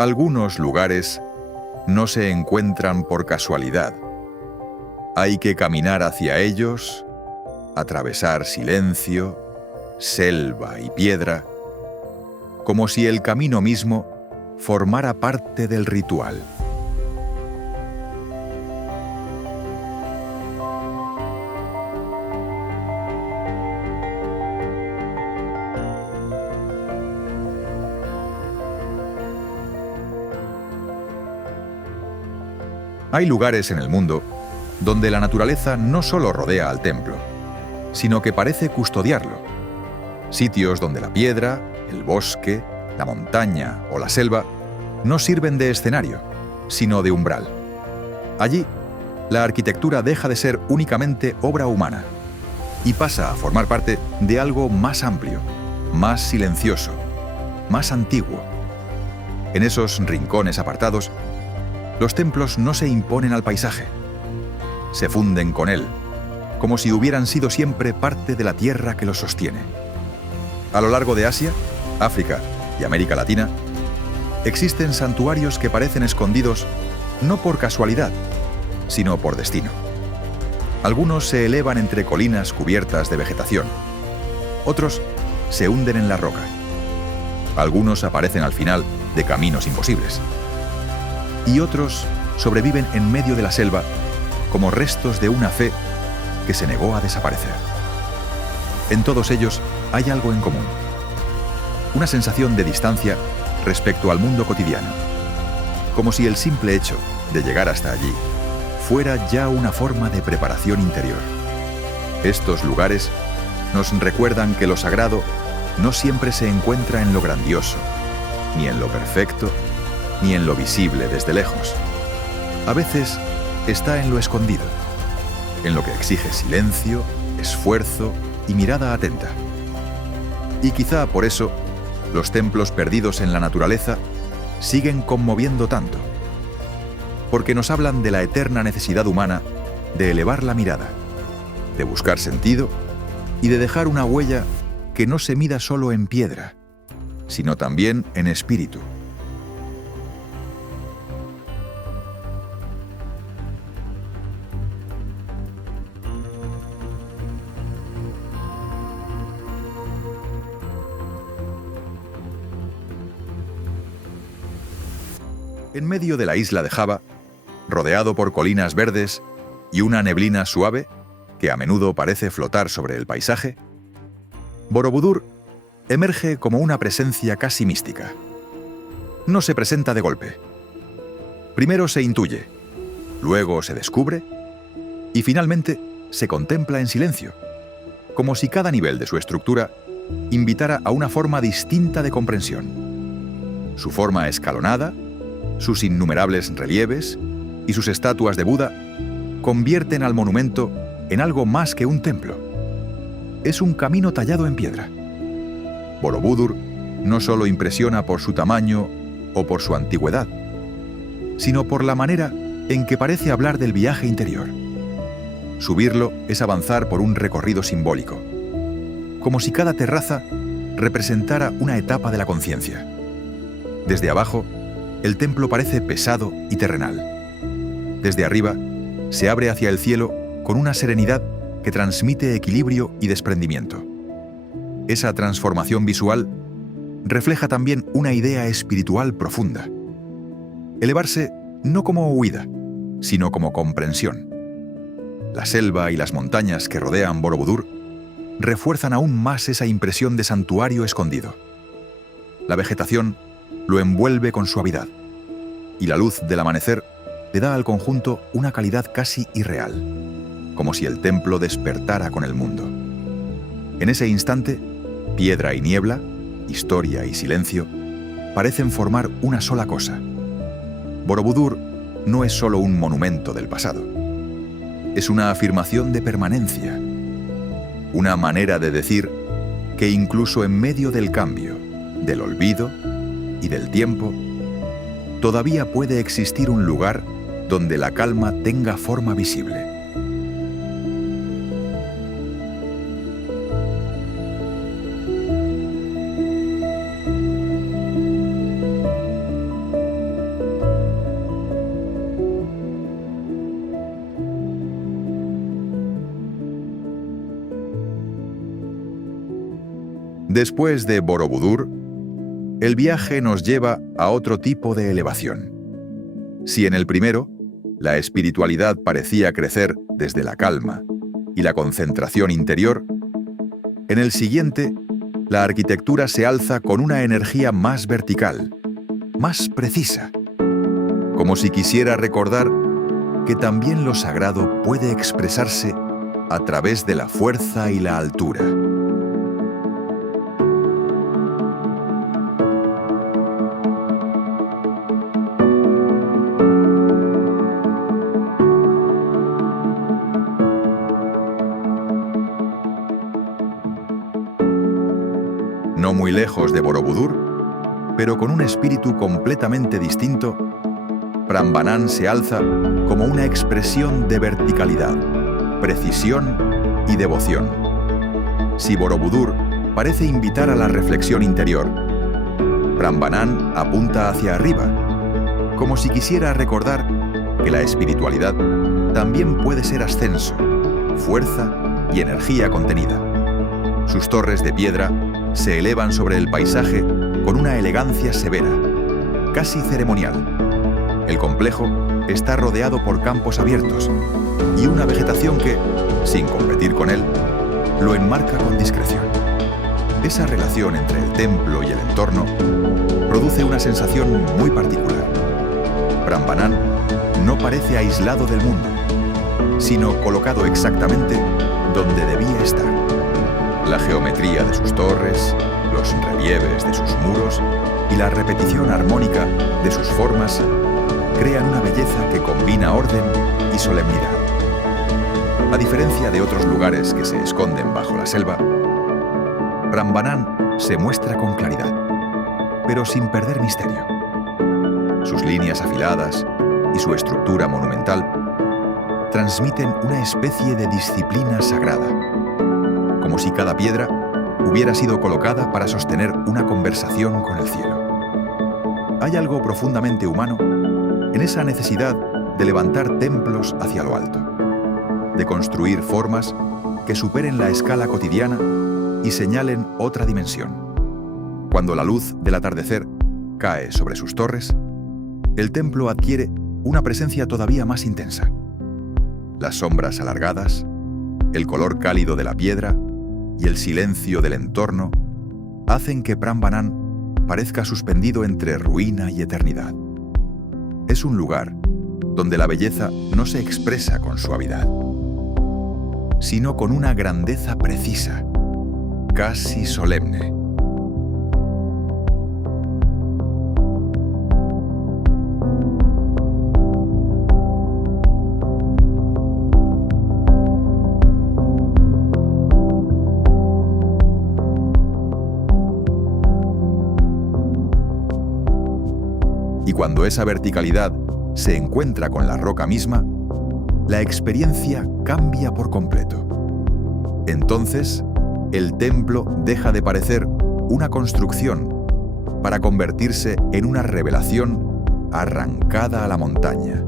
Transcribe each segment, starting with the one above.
Algunos lugares no se encuentran por casualidad. Hay que caminar hacia ellos, atravesar silencio, selva y piedra, como si el camino mismo formara parte del ritual. Hay lugares en el mundo donde la naturaleza no solo rodea al templo, sino que parece custodiarlo. Sitios donde la piedra, el bosque, la montaña o la selva no sirven de escenario, sino de umbral. Allí, la arquitectura deja de ser únicamente obra humana y pasa a formar parte de algo más amplio, más silencioso, más antiguo. En esos rincones apartados, los templos no se imponen al paisaje, se funden con él, como si hubieran sido siempre parte de la tierra que los sostiene. A lo largo de Asia, África y América Latina, existen santuarios que parecen escondidos no por casualidad, sino por destino. Algunos se elevan entre colinas cubiertas de vegetación, otros se hunden en la roca. Algunos aparecen al final de caminos imposibles, y otros sobreviven en medio de la selva como restos de una fe que se negó a desaparecer. En todos ellos hay algo en común: una sensación de distancia respecto al mundo cotidiano, como si el simple hecho de llegar hasta allí fuera ya una forma de preparación interior. Estos lugares nos recuerdan que lo sagrado no siempre se encuentra en lo grandioso, ni en lo perfecto, ni en lo visible desde lejos. A veces está en lo escondido, en lo que exige silencio, esfuerzo y mirada atenta. Y quizá por eso, los templos perdidos en la naturaleza siguen conmoviendo tanto, porque nos hablan de la eterna necesidad humana de elevar la mirada, de buscar sentido y de dejar una huella que no se mida solo en piedra, sino también en espíritu. En medio de la isla de Java, rodeado por colinas verdes y una neblina suave que a menudo parece flotar sobre el paisaje, Borobudur emerge como una presencia casi mística. No se presenta de golpe. Primero se intuye, luego se descubre y finalmente se contempla en silencio, como si cada nivel de su estructura invitara a una forma distinta de comprensión. Su forma escalonada, sus innumerables relieves y sus estatuas de Buda convierten al monumento en algo más que un templo. Es un camino tallado en piedra. Borobudur no solo impresiona por su tamaño o por su antigüedad, sino por la manera en que parece hablar del viaje interior. Subirlo es avanzar por un recorrido simbólico, como si cada terraza representara una etapa de la conciencia. Desde abajo, el templo parece pesado y terrenal. Desde arriba, se abre hacia el cielo con una serenidad que transmite equilibrio y desprendimiento. Esa transformación visual refleja también una idea espiritual profunda. Elevarse no como huida, sino como comprensión. La selva y las montañas que rodean Borobudur refuerzan aún más esa impresión de santuario escondido. La vegetación lo envuelve con suavidad, y la luz del amanecer le da al conjunto una calidad casi irreal, como si el templo despertara con el mundo. En ese instante, piedra y niebla, historia y silencio, parecen formar una sola cosa. Borobudur no es solo un monumento del pasado, es una afirmación de permanencia, una manera de decir que incluso en medio del cambio, del olvido y del tiempo, todavía puede existir un lugar donde la calma tenga forma visible. Después de Borobudur, el viaje nos lleva a otro tipo de elevación. Si en el primero, la espiritualidad parecía crecer desde la calma y la concentración interior, en el siguiente, la arquitectura se alza con una energía más vertical, más precisa, como si quisiera recordar que también lo sagrado puede expresarse a través de la fuerza y la altura. No muy lejos de Borobudur, pero con un espíritu completamente distinto, Prambanan se alza como una expresión de verticalidad, precisión y devoción. Si Borobudur parece invitar a la reflexión interior, Prambanan apunta hacia arriba, como si quisiera recordar que la espiritualidad también puede ser ascenso, fuerza y energía contenida. Sus torres de piedra se elevan sobre el paisaje con una elegancia severa, casi ceremonial. El complejo está rodeado por campos abiertos y una vegetación que, sin competir con él, lo enmarca con discreción. Esa relación entre el templo y el entorno produce una sensación muy particular. Prambanan no parece aislado del mundo, sino colocado exactamente donde debía estar. La geometría de sus torres, los relieves de sus muros y la repetición armónica de sus formas crean una belleza que combina orden y solemnidad. A diferencia de otros lugares que se esconden bajo la selva, Prambanan se muestra con claridad, pero sin perder misterio. Sus líneas afiladas y su estructura monumental transmiten una especie de disciplina sagrada, como si cada piedra hubiera sido colocada para sostener una conversación con el cielo. Hay algo profundamente humano en esa necesidad de levantar templos hacia lo alto, de construir formas que superen la escala cotidiana y señalen otra dimensión. Cuando la luz del atardecer cae sobre sus torres, el templo adquiere una presencia todavía más intensa. Las sombras alargadas, el color cálido de la piedra y el silencio del entorno hacen que Prambanan parezca suspendido entre ruina y eternidad. Es un lugar donde la belleza no se expresa con suavidad, sino con una grandeza precisa, casi solemne. Y cuando esa verticalidad se encuentra con la roca misma, la experiencia cambia por completo. Entonces, el templo deja de parecer una construcción para convertirse en una revelación arrancada a la montaña.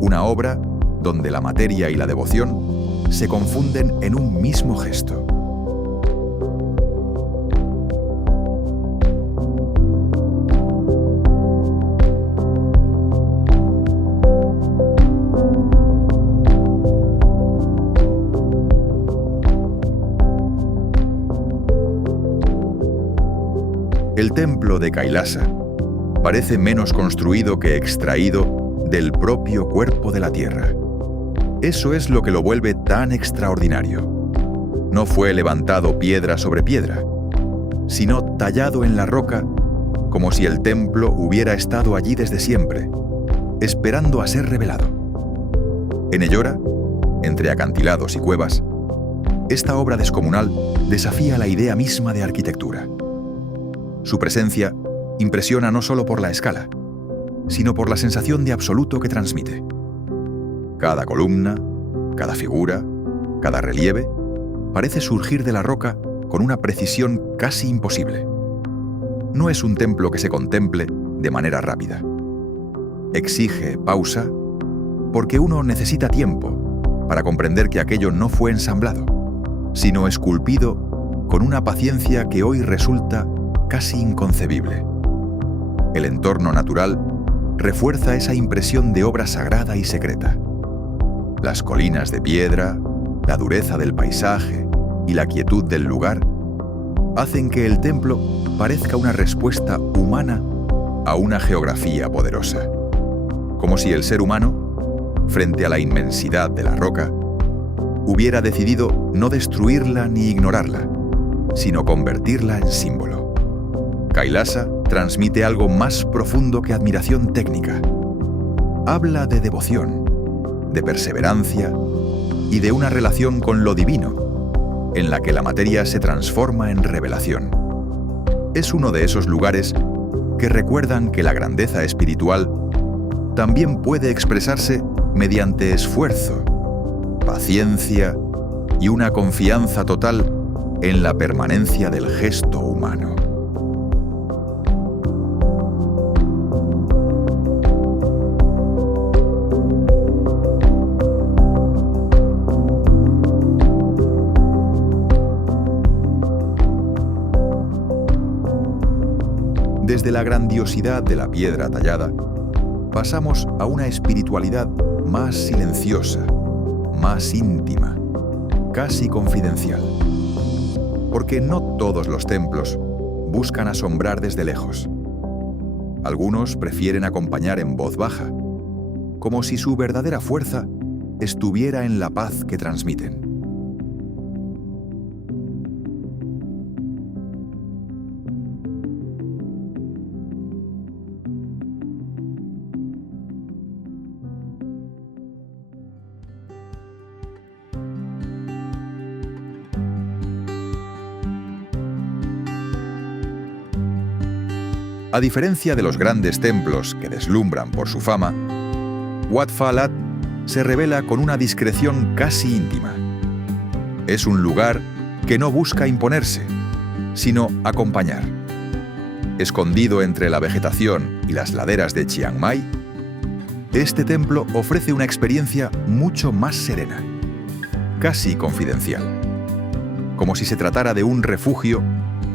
Una obra donde la materia y la devoción se confunden en un mismo gesto. El templo de Kailasa parece menos construido que extraído del propio cuerpo de la tierra. Eso es lo que lo vuelve tan extraordinario. No fue levantado piedra sobre piedra, sino tallado en la roca como si el templo hubiera estado allí desde siempre, esperando a ser revelado. En Ellora, entre acantilados y cuevas, esta obra descomunal desafía la idea misma de arquitectura. Su presencia impresiona no solo por la escala, sino por la sensación de absoluto que transmite. Cada columna, cada figura, cada relieve parece surgir de la roca con una precisión casi imposible. No es un templo que se contemple de manera rápida. Exige pausa porque uno necesita tiempo para comprender que aquello no fue ensamblado, sino esculpido con una paciencia que hoy resulta casi inconcebible. El entorno natural refuerza esa impresión de obra sagrada y secreta. Las colinas de piedra, la dureza del paisaje y la quietud del lugar hacen que el templo parezca una respuesta humana a una geografía poderosa. Como si el ser humano, frente a la inmensidad de la roca, hubiera decidido no destruirla ni ignorarla, sino convertirla en símbolo. Kailasa transmite algo más profundo que admiración técnica. Habla de devoción, de perseverancia y de una relación con lo divino, en la que la materia se transforma en revelación. Es uno de esos lugares que recuerdan que la grandeza espiritual también puede expresarse mediante esfuerzo, paciencia y una confianza total en la permanencia del gesto humano. Desde la grandiosidad de la piedra tallada, pasamos a una espiritualidad más silenciosa, más íntima, casi confidencial. Porque no todos los templos buscan asombrar desde lejos. Algunos prefieren acompañar en voz baja, como si su verdadera fuerza estuviera en la paz que transmiten. A diferencia de los grandes templos que deslumbran por su fama, Wat Pha Lat se revela con una discreción casi íntima. Es un lugar que no busca imponerse, sino acompañar. Escondido entre la vegetación y las laderas de Chiang Mai, este templo ofrece una experiencia mucho más serena, casi confidencial, como si se tratara de un refugio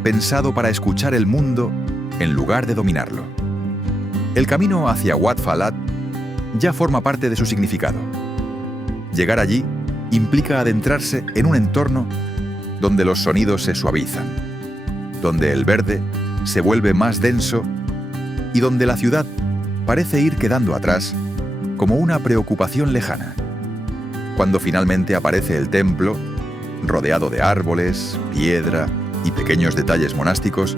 pensado para escuchar el mundo en lugar de dominarlo. El camino hacia Wat Pha Lat ya forma parte de su significado. Llegar allí implica adentrarse en un entorno donde los sonidos se suavizan, donde el verde se vuelve más denso y donde la ciudad parece ir quedando atrás como una preocupación lejana. Cuando finalmente aparece el templo, rodeado de árboles, piedra y pequeños detalles monásticos,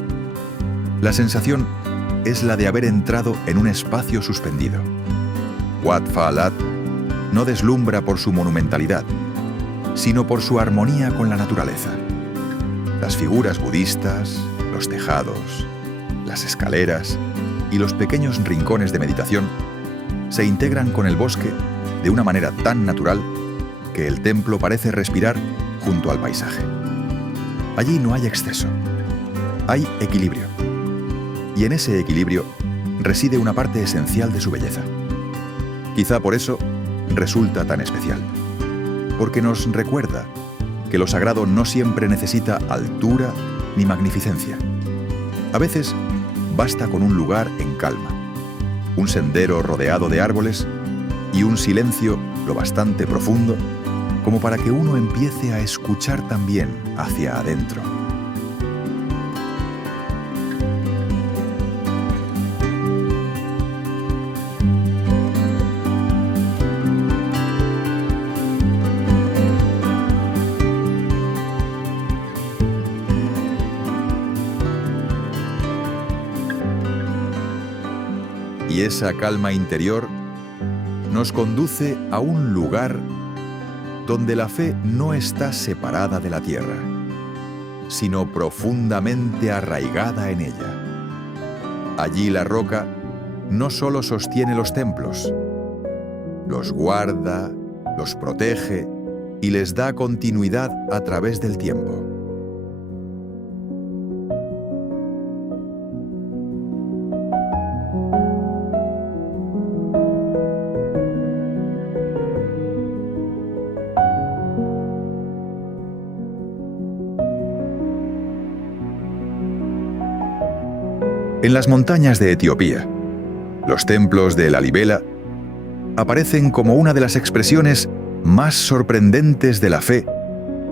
la sensación es la de haber entrado en un espacio suspendido. Wat Pha Lat no deslumbra por su monumentalidad, sino por su armonía con la naturaleza. Las figuras budistas, los tejados, las escaleras y los pequeños rincones de meditación se integran con el bosque de una manera tan natural que el templo parece respirar junto al paisaje. Allí no hay exceso, hay equilibrio. Y en ese equilibrio reside una parte esencial de su belleza. Quizá por eso resulta tan especial, porque nos recuerda que lo sagrado no siempre necesita altura ni magnificencia. A veces basta con un lugar en calma, un sendero rodeado de árboles y un silencio lo bastante profundo como para que uno empiece a escuchar también hacia adentro. Y esa calma interior nos conduce a un lugar donde la fe no está separada de la tierra, sino profundamente arraigada en ella. Allí la roca no solo sostiene los templos, los guarda, los protege y les da continuidad a través del tiempo. En las montañas de Etiopía, los templos de Lalibela aparecen como una de las expresiones más sorprendentes de la fe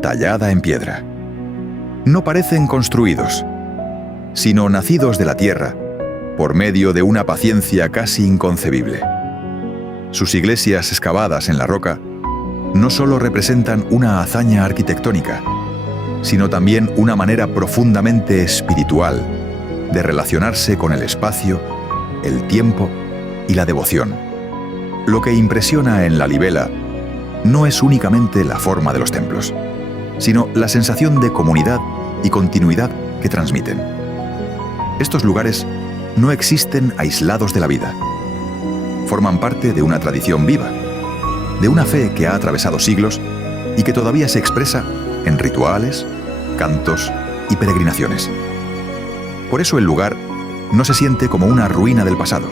tallada en piedra. No parecen construidos, sino nacidos de la tierra por medio de una paciencia casi inconcebible. Sus iglesias excavadas en la roca no solo representan una hazaña arquitectónica, sino también una manera profundamente espiritual de relacionarse con el espacio, el tiempo y la devoción. Lo que impresiona en Lalibela no es únicamente la forma de los templos, sino la sensación de comunidad y continuidad que transmiten. Estos lugares no existen aislados de la vida. Forman parte de una tradición viva, de una fe que ha atravesado siglos y que todavía se expresa en rituales, cantos y peregrinaciones. Por eso el lugar no se siente como una ruina del pasado,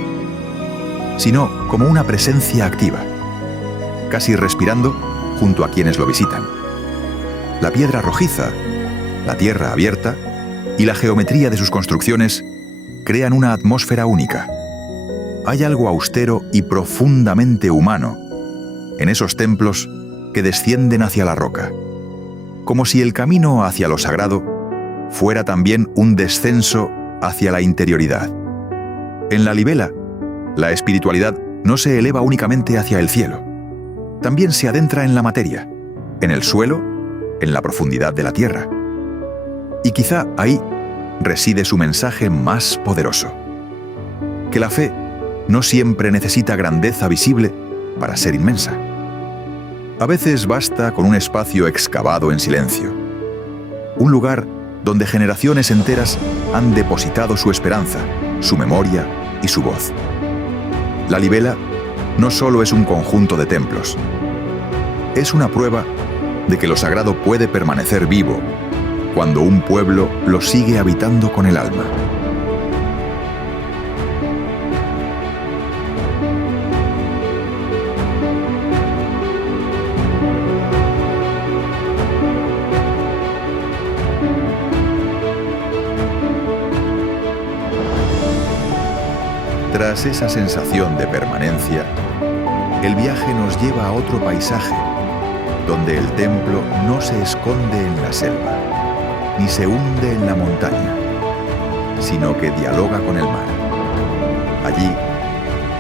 sino como una presencia activa, casi respirando junto a quienes lo visitan. La piedra rojiza, la tierra abierta y la geometría de sus construcciones crean una atmósfera única. Hay algo austero y profundamente humano en esos templos que descienden hacia la roca, como si el camino hacia lo sagrado fuera también un descenso hacia la interioridad. En Lalibela, la espiritualidad no se eleva únicamente hacia el cielo, también se adentra en la materia, en el suelo, en la profundidad de la tierra. Y quizá ahí reside su mensaje más poderoso: que la fe no siempre necesita grandeza visible para ser inmensa. A veces basta con un espacio excavado en silencio, un lugar donde generaciones enteras han depositado su esperanza, su memoria y su voz. Lalibela no solo es un conjunto de templos, es una prueba de que lo sagrado puede permanecer vivo cuando un pueblo lo sigue habitando con el alma. Tras esa sensación de permanencia, el viaje nos lleva a otro paisaje, donde el templo no se esconde en la selva, ni se hunde en la montaña, sino que dialoga con el mar. Allí,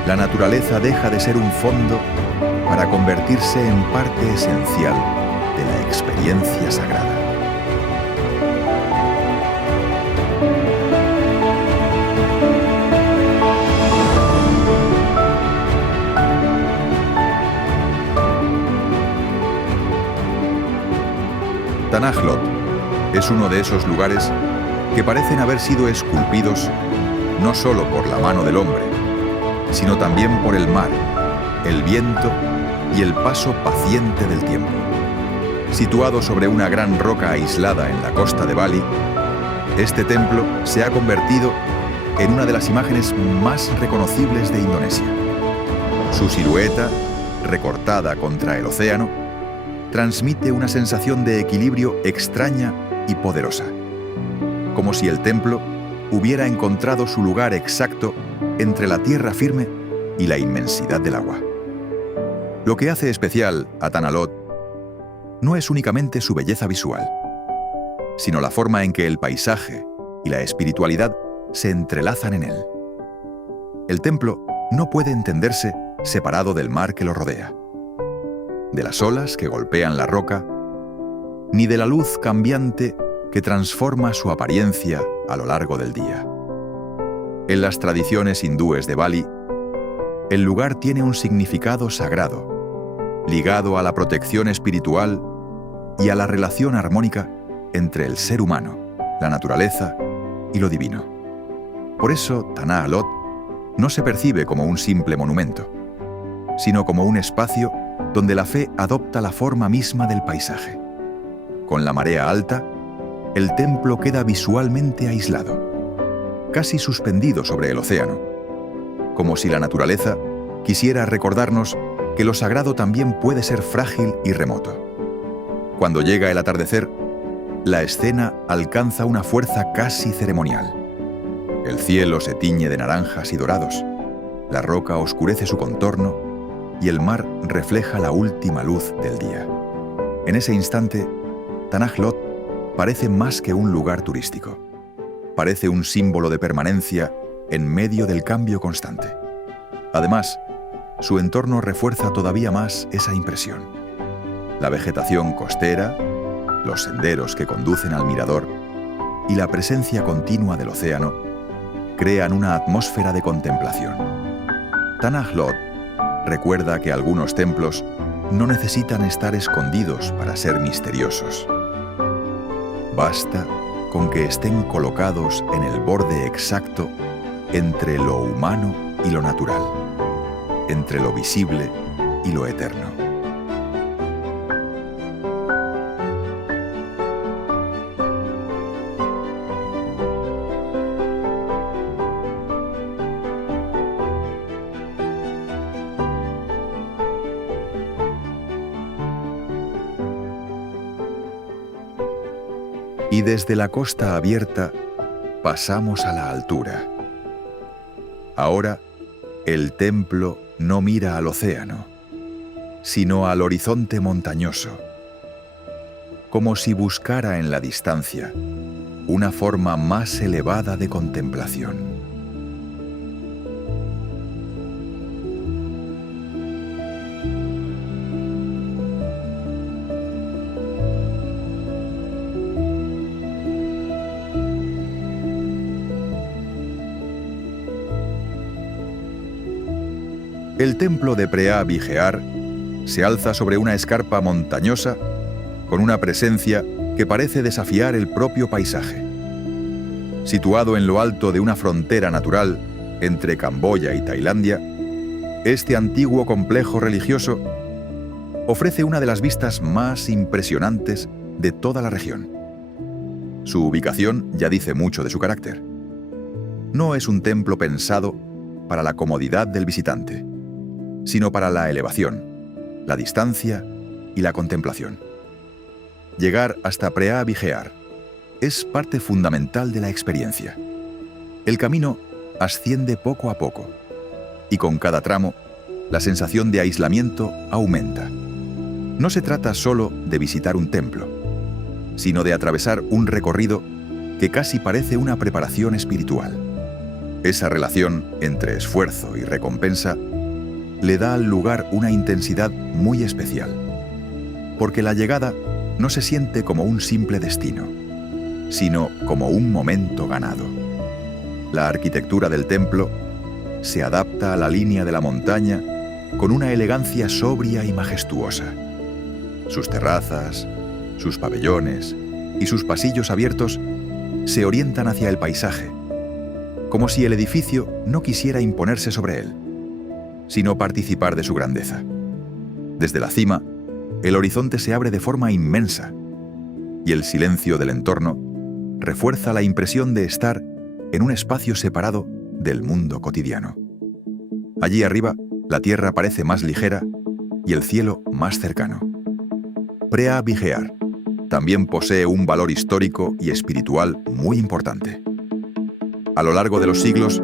la naturaleza deja de ser un fondo para convertirse en parte esencial de la experiencia sagrada. Tanahlot es uno de esos lugares que parecen haber sido esculpidos no solo por la mano del hombre, sino también por el mar, el viento y el paso paciente del tiempo. Situado sobre una gran roca aislada en la costa de Bali, este templo se ha convertido en una de las imágenes más reconocibles de Indonesia. Su silueta, recortada contra el océano, transmite una sensación de equilibrio extraña y poderosa, como si el templo hubiera encontrado su lugar exacto entre la tierra firme y la inmensidad del agua. Lo que hace especial a Tanahlot no es únicamente su belleza visual, sino la forma en que el paisaje y la espiritualidad se entrelazan en él. El templo no puede entenderse separado del mar que lo rodea, de las olas que golpean la roca, ni de la luz cambiante que transforma su apariencia a lo largo del día. En las tradiciones hindúes de Bali, el lugar tiene un significado sagrado, ligado a la protección espiritual y a la relación armónica entre el ser humano, la naturaleza y lo divino. Por eso, Tanahlot no se percibe como un simple monumento, sino como un espacio donde la fe adopta la forma misma del paisaje. Con la marea alta, el templo queda visualmente aislado, casi suspendido sobre el océano, como si la naturaleza quisiera recordarnos que lo sagrado también puede ser frágil y remoto. Cuando llega el atardecer, la escena alcanza una fuerza casi ceremonial. El cielo se tiñe de naranjas y dorados, la roca oscurece su contorno y el mar refleja la última luz del día. En ese instante, Tanaj Lot parece más que un lugar turístico. Parece un símbolo de permanencia en medio del cambio constante. Además, su entorno refuerza todavía más esa impresión. La vegetación costera, los senderos que conducen al mirador y la presencia continua del océano crean una atmósfera de contemplación. Tanaj Lot recuerda que algunos templos no necesitan estar escondidos para ser misteriosos. Basta con que estén colocados en el borde exacto entre lo humano y lo natural, entre lo visible y lo eterno. Y desde la costa abierta pasamos a la altura. Ahora, el templo no mira al océano, sino al horizonte montañoso, como si buscara en la distancia una forma más elevada de contemplación. El templo de Preah Vihear se alza sobre una escarpa montañosa con una presencia que parece desafiar el propio paisaje. Situado en lo alto de una frontera natural entre Camboya y Tailandia, este antiguo complejo religioso ofrece una de las vistas más impresionantes de toda la región. Su ubicación ya dice mucho de su carácter. No es un templo pensado para la comodidad del visitante, sino para la elevación, la distancia y la contemplación. Llegar hasta Preah Vihear es parte fundamental de la experiencia. El camino asciende poco a poco, y con cada tramo, la sensación de aislamiento aumenta. No se trata solo de visitar un templo, sino de atravesar un recorrido que casi parece una preparación espiritual. Esa relación entre esfuerzo y recompensa le da al lugar una intensidad muy especial, porque la llegada no se siente como un simple destino, sino como un momento ganado. La arquitectura del templo se adapta a la línea de la montaña con una elegancia sobria y majestuosa. Sus terrazas, sus pabellones y sus pasillos abiertos se orientan hacia el paisaje, como si el edificio no quisiera imponerse sobre él, sino participar de su grandeza. Desde la cima, el horizonte se abre de forma inmensa, y el silencio del entorno refuerza la impresión de estar en un espacio separado del mundo cotidiano. Allí arriba, la tierra parece más ligera y el cielo más cercano. Preah Vihear también posee un valor histórico y espiritual muy importante. A lo largo de los siglos,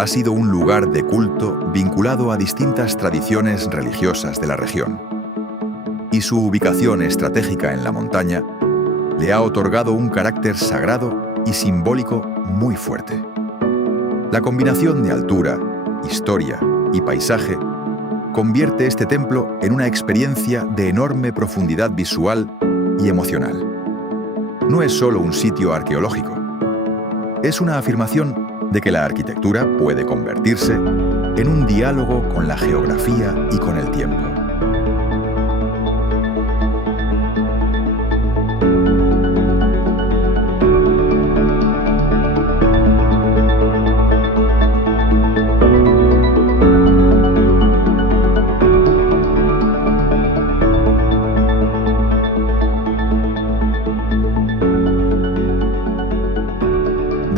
ha sido un lugar de culto vinculado a distintas tradiciones religiosas de la región, y su ubicación estratégica en la montaña le ha otorgado un carácter sagrado y simbólico muy fuerte. La combinación de altura, historia y paisaje convierte este templo en una experiencia de enorme profundidad visual y emocional. No es solo un sitio arqueológico, es una afirmación de que la arquitectura puede convertirse en un diálogo con la geografía y con el tiempo.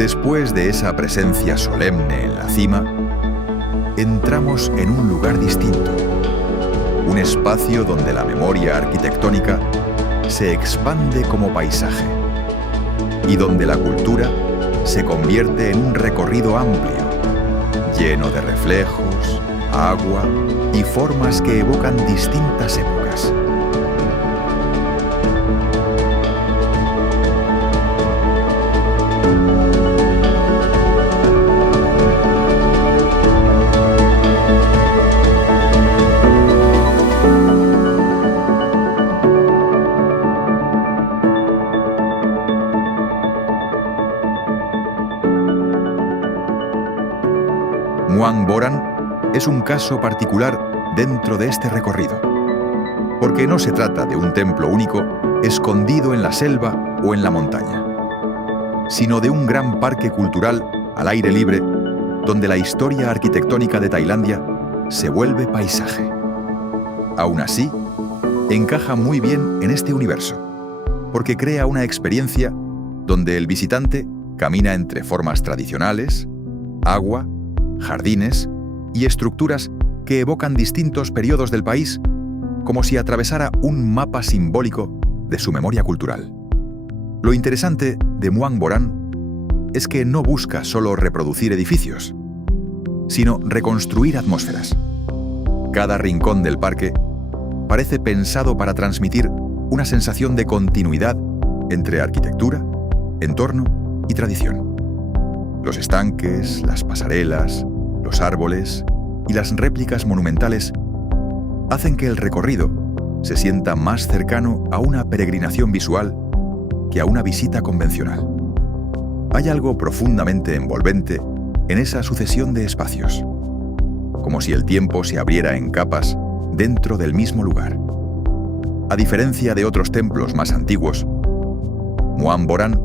Después de esa presencia solemne en la cima, entramos en un lugar distinto, un espacio donde la memoria arquitectónica se expande como paisaje y donde la cultura se convierte en un recorrido amplio, lleno de reflejos, agua y formas que evocan distintas épocas. Muang Boran es un caso particular dentro de este recorrido, porque no se trata de un templo único escondido en la selva o en la montaña, sino de un gran parque cultural al aire libre donde la historia arquitectónica de Tailandia se vuelve paisaje. Aún así, encaja muy bien en este universo, porque crea una experiencia donde el visitante camina entre formas tradicionales, agua, jardines y estructuras que evocan distintos periodos del país, como si atravesara un mapa simbólico de su memoria cultural. Lo interesante de Muang Boran es que no busca solo reproducir edificios, sino reconstruir atmósferas. Cada rincón del parque parece pensado para transmitir una sensación de continuidad entre arquitectura, entorno y tradición. Los estanques, las pasarelas, los árboles y las réplicas monumentales hacen que el recorrido se sienta más cercano a una peregrinación visual que a una visita convencional. Hay algo profundamente envolvente en esa sucesión de espacios, como si el tiempo se abriera en capas dentro del mismo lugar. A diferencia de otros templos más antiguos, Muang Boran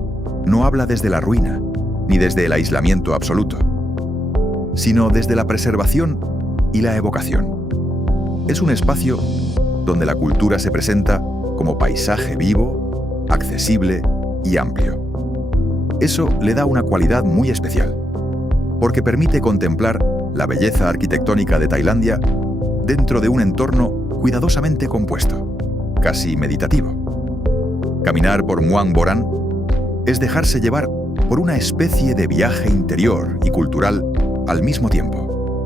no habla desde la ruina ni desde el aislamiento absoluto, sino desde la preservación y la evocación. Es un espacio donde la cultura se presenta como paisaje vivo, accesible y amplio. Eso le da una cualidad muy especial, porque permite contemplar la belleza arquitectónica de Tailandia dentro de un entorno cuidadosamente compuesto, casi meditativo. Caminar por Muang Boran es dejarse llevar por una especie de viaje interior y cultural al mismo tiempo.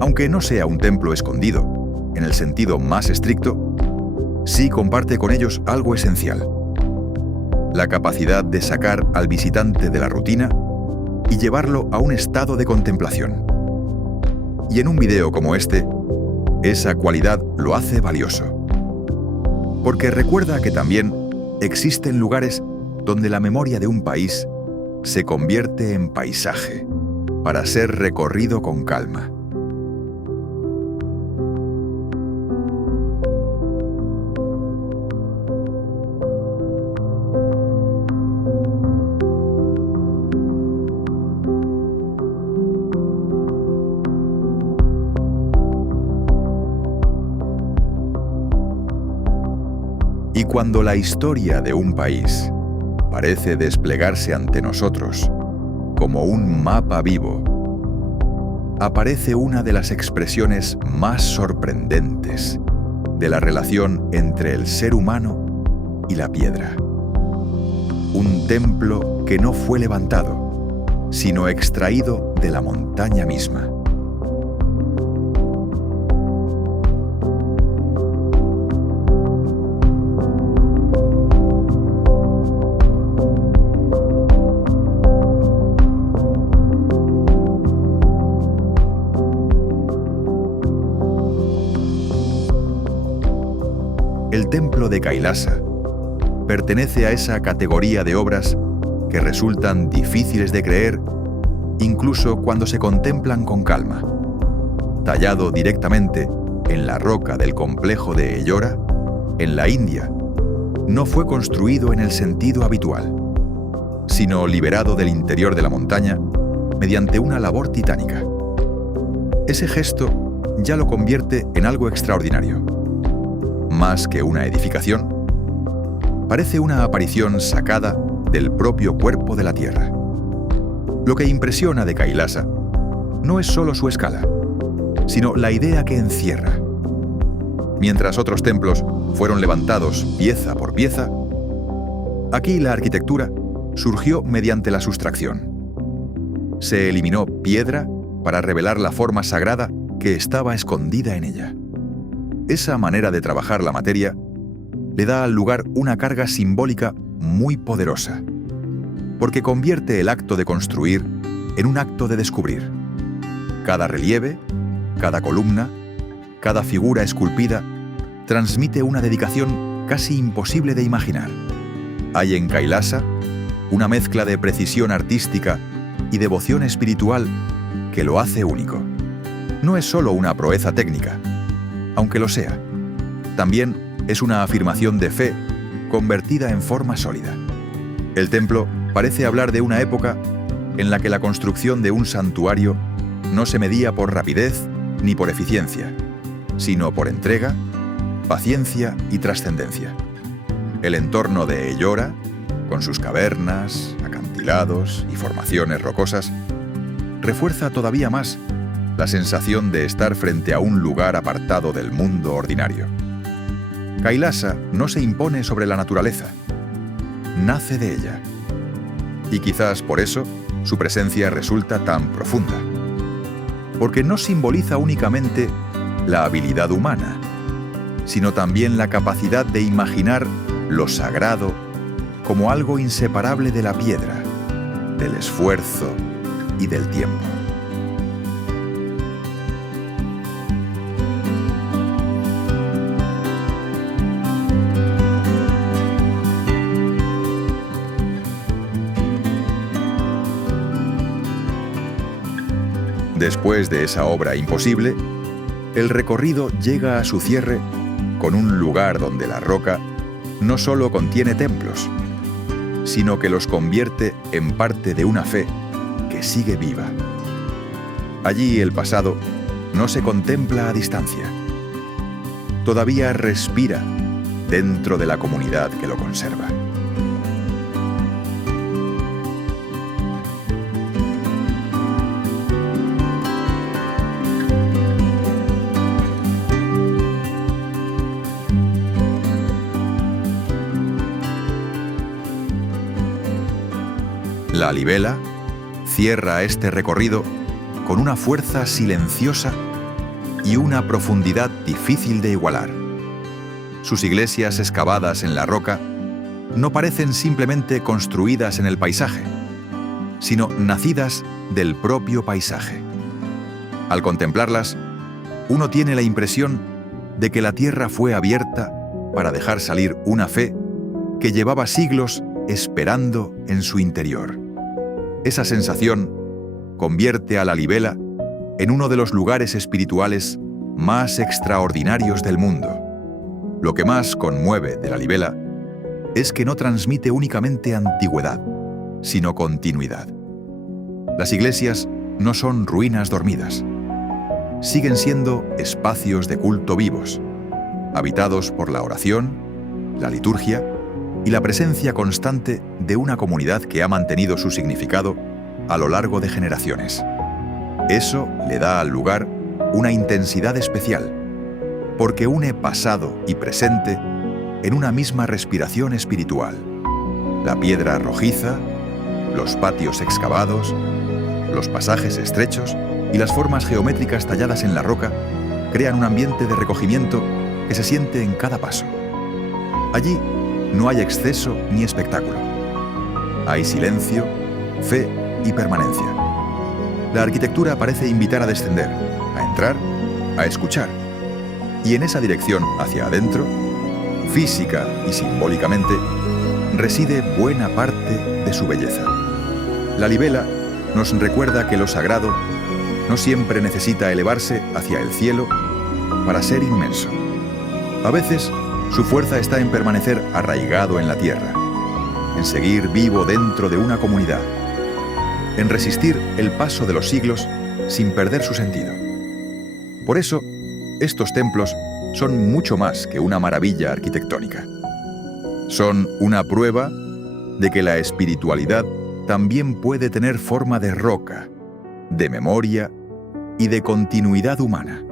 Aunque no sea un templo escondido, en el sentido más estricto, sí comparte con ellos algo esencial: la capacidad de sacar al visitante de la rutina y llevarlo a un estado de contemplación. Y en un video como este, esa cualidad lo hace valioso, porque recuerda que también existen lugares donde la memoria de un país se convierte en paisaje para ser recorrido con calma. Y cuando la historia de un país parece desplegarse ante nosotros como un mapa vivo, aparece una de las expresiones más sorprendentes de la relación entre el ser humano y la piedra. Un templo que no fue levantado, sino extraído de la montaña misma. El templo de Kailasa pertenece a esa categoría de obras que resultan difíciles de creer incluso cuando se contemplan con calma. Tallado directamente en la roca del complejo de Ellora, en la India, no fue construido en el sentido habitual, sino liberado del interior de la montaña mediante una labor titánica. Ese gesto ya lo convierte en algo extraordinario. Más que una edificación, parece una aparición sacada del propio cuerpo de la tierra. Lo que impresiona de Kailasa no es solo su escala, sino la idea que encierra. Mientras otros templos fueron levantados pieza por pieza, aquí la arquitectura surgió mediante la sustracción. Se eliminó piedra para revelar la forma sagrada que estaba escondida en ella. Esa manera de trabajar la materia le da al lugar una carga simbólica muy poderosa, porque convierte el acto de construir en un acto de descubrir. Cada relieve, cada columna, cada figura esculpida transmite una dedicación casi imposible de imaginar. Hay en Kailasa una mezcla de precisión artística y devoción espiritual que lo hace único. No es solo una proeza técnica, aunque lo sea. También es una afirmación de fe convertida en forma sólida. El templo parece hablar de una época en la que la construcción de un santuario no se medía por rapidez ni por eficiencia, sino por entrega, paciencia y trascendencia. El entorno de Ellora, con sus cavernas, acantilados y formaciones rocosas, refuerza todavía más la sensación de estar frente a un lugar apartado del mundo ordinario. Kailasa no se impone sobre la naturaleza, nace de ella. Y quizás por eso su presencia resulta tan profunda, porque no simboliza únicamente la habilidad humana, sino también la capacidad de imaginar lo sagrado como algo inseparable de la piedra, del esfuerzo y del tiempo. Después de esa obra imposible, el recorrido llega a su cierre con un lugar donde la roca no solo contiene templos, sino que los convierte en parte de una fe que sigue viva. Allí el pasado no se contempla a distancia. Todavía respira dentro de la comunidad que lo conserva. La Libela cierra este recorrido con una fuerza silenciosa y una profundidad difícil de igualar. Sus iglesias excavadas en la roca no parecen simplemente construidas en el paisaje, sino nacidas del propio paisaje. Al contemplarlas, uno tiene la impresión de que la tierra fue abierta para dejar salir una fe que llevaba siglos esperando en su interior. Esa sensación convierte a la Libela en uno de los lugares espirituales más extraordinarios del mundo. Lo que más conmueve de la Libela es que no transmite únicamente antigüedad, sino continuidad. Las iglesias no son ruinas dormidas. Siguen siendo espacios de culto vivos, habitados por la oración, la liturgia y la presencia constante de una comunidad que ha mantenido su significado a lo largo de generaciones. Eso le da al lugar una intensidad especial, porque une pasado y presente en una misma respiración espiritual. La piedra rojiza, los patios excavados, los pasajes estrechos y las formas geométricas talladas en la roca crean un ambiente de recogimiento que se siente en cada paso. Allí no hay exceso ni espectáculo. Hay silencio, fe y permanencia. La arquitectura parece invitar a descender, a entrar, a escuchar. Y en esa dirección hacia adentro, física y simbólicamente, reside buena parte de su belleza. La Libela nos recuerda que lo sagrado no siempre necesita elevarse hacia el cielo para ser inmenso. A veces, su fuerza está en permanecer arraigado en la tierra, en seguir vivo dentro de una comunidad, en resistir el paso de los siglos sin perder su sentido. Por eso, estos templos son mucho más que una maravilla arquitectónica. Son una prueba de que la espiritualidad también puede tener forma de roca, de memoria y de continuidad humana.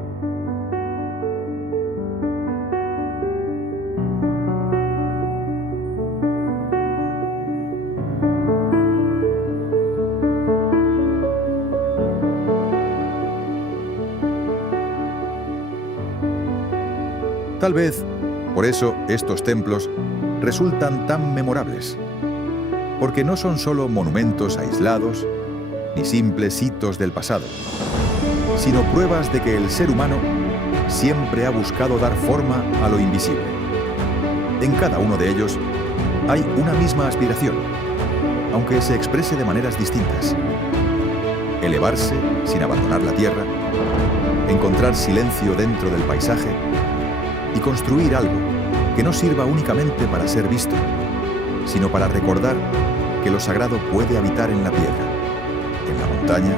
Tal vez, por eso, estos templos resultan tan memorables, porque no son solo monumentos aislados, ni simples hitos del pasado, sino pruebas de que el ser humano siempre ha buscado dar forma a lo invisible. En cada uno de ellos hay una misma aspiración, aunque se exprese de maneras distintas. Elevarse sin abandonar la tierra, encontrar silencio dentro del paisaje y construir algo que no sirva únicamente para ser visto, sino para recordar que lo sagrado puede habitar en la piedra, en la montaña,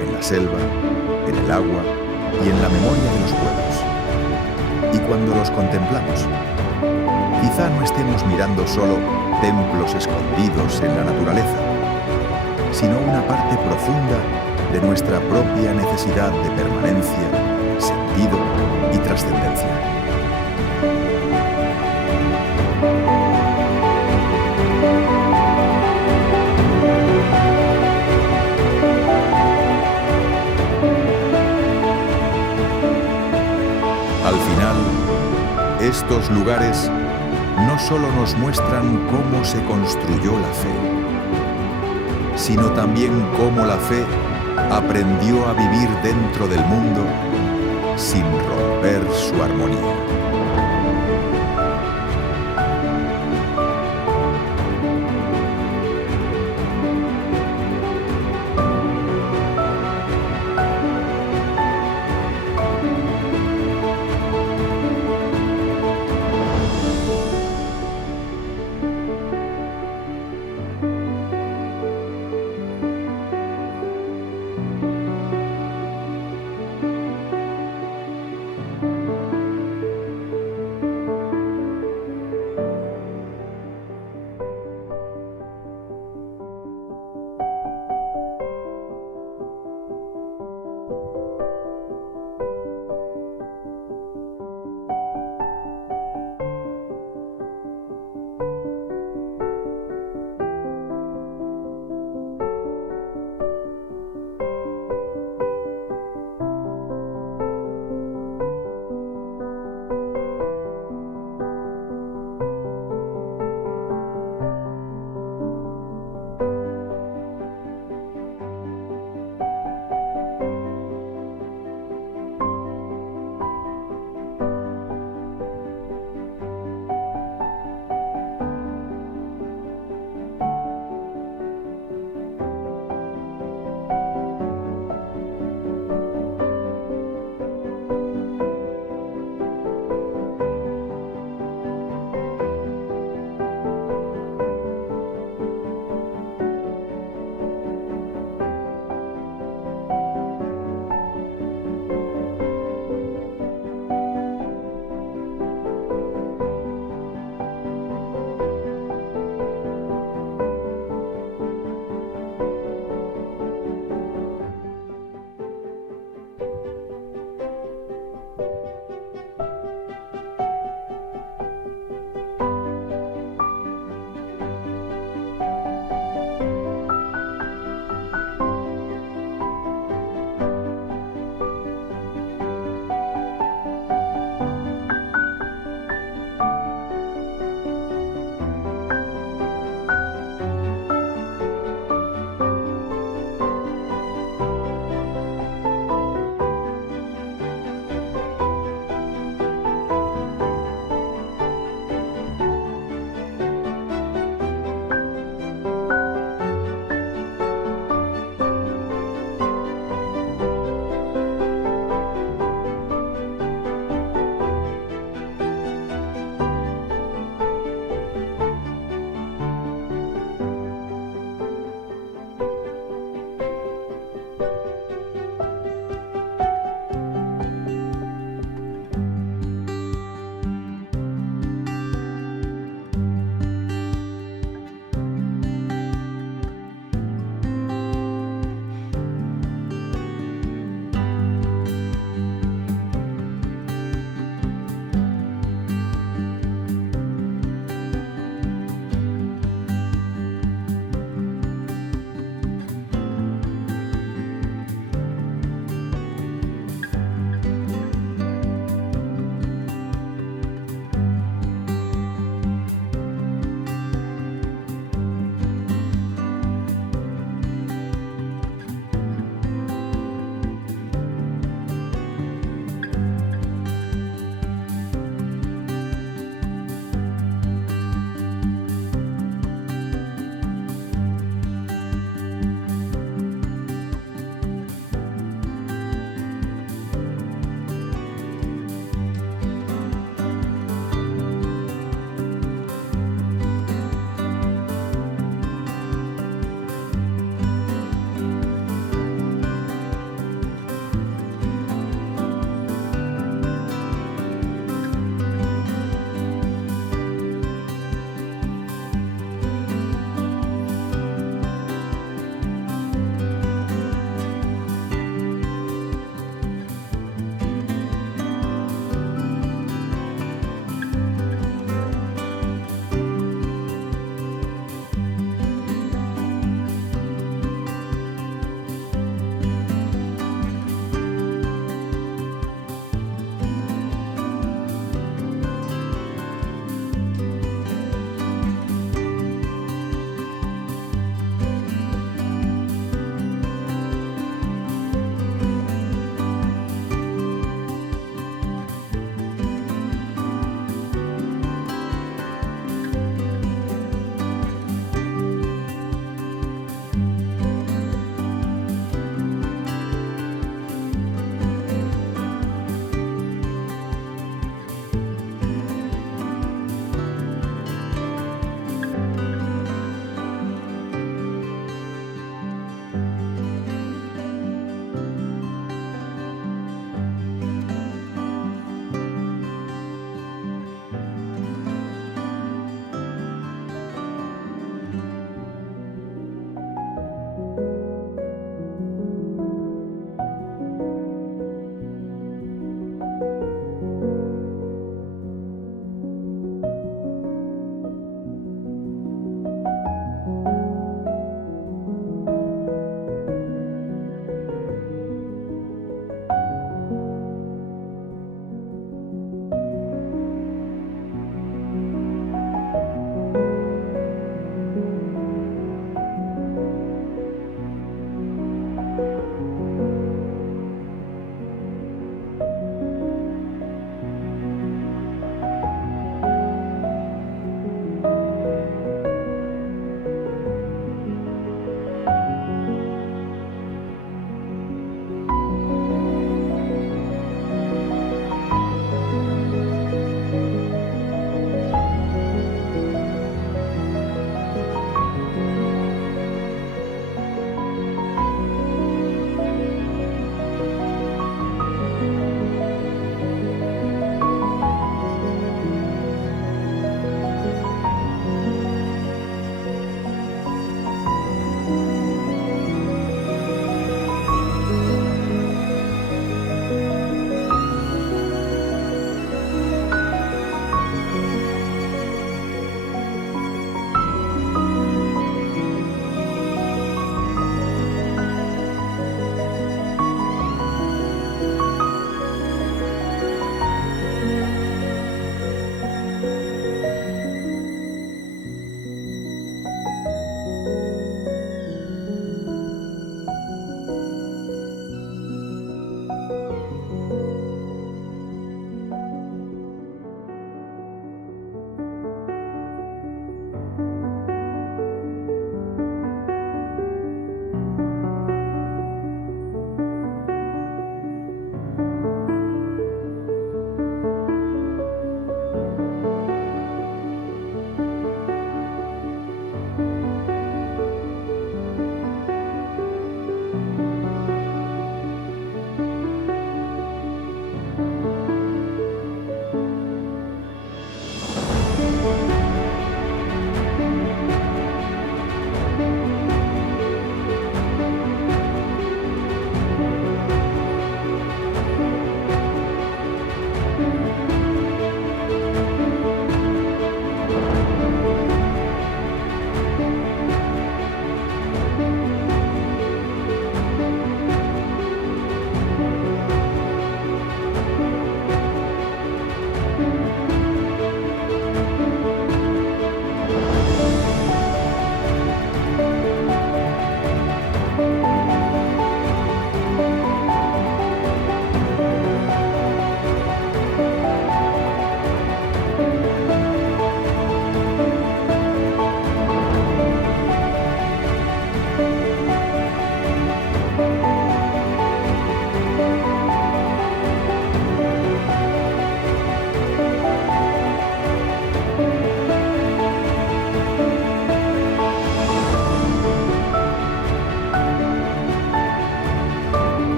en la selva, en el agua y en la memoria de los pueblos. Y cuando los contemplamos, quizá no estemos mirando solo templos escondidos en la naturaleza, sino una parte profunda de nuestra propia necesidad de permanencia, sentido y trascendencia. Al final, estos lugares no solo nos muestran cómo se construyó la fe, sino también cómo la fe aprendió a vivir dentro del mundo sin romper su armonía.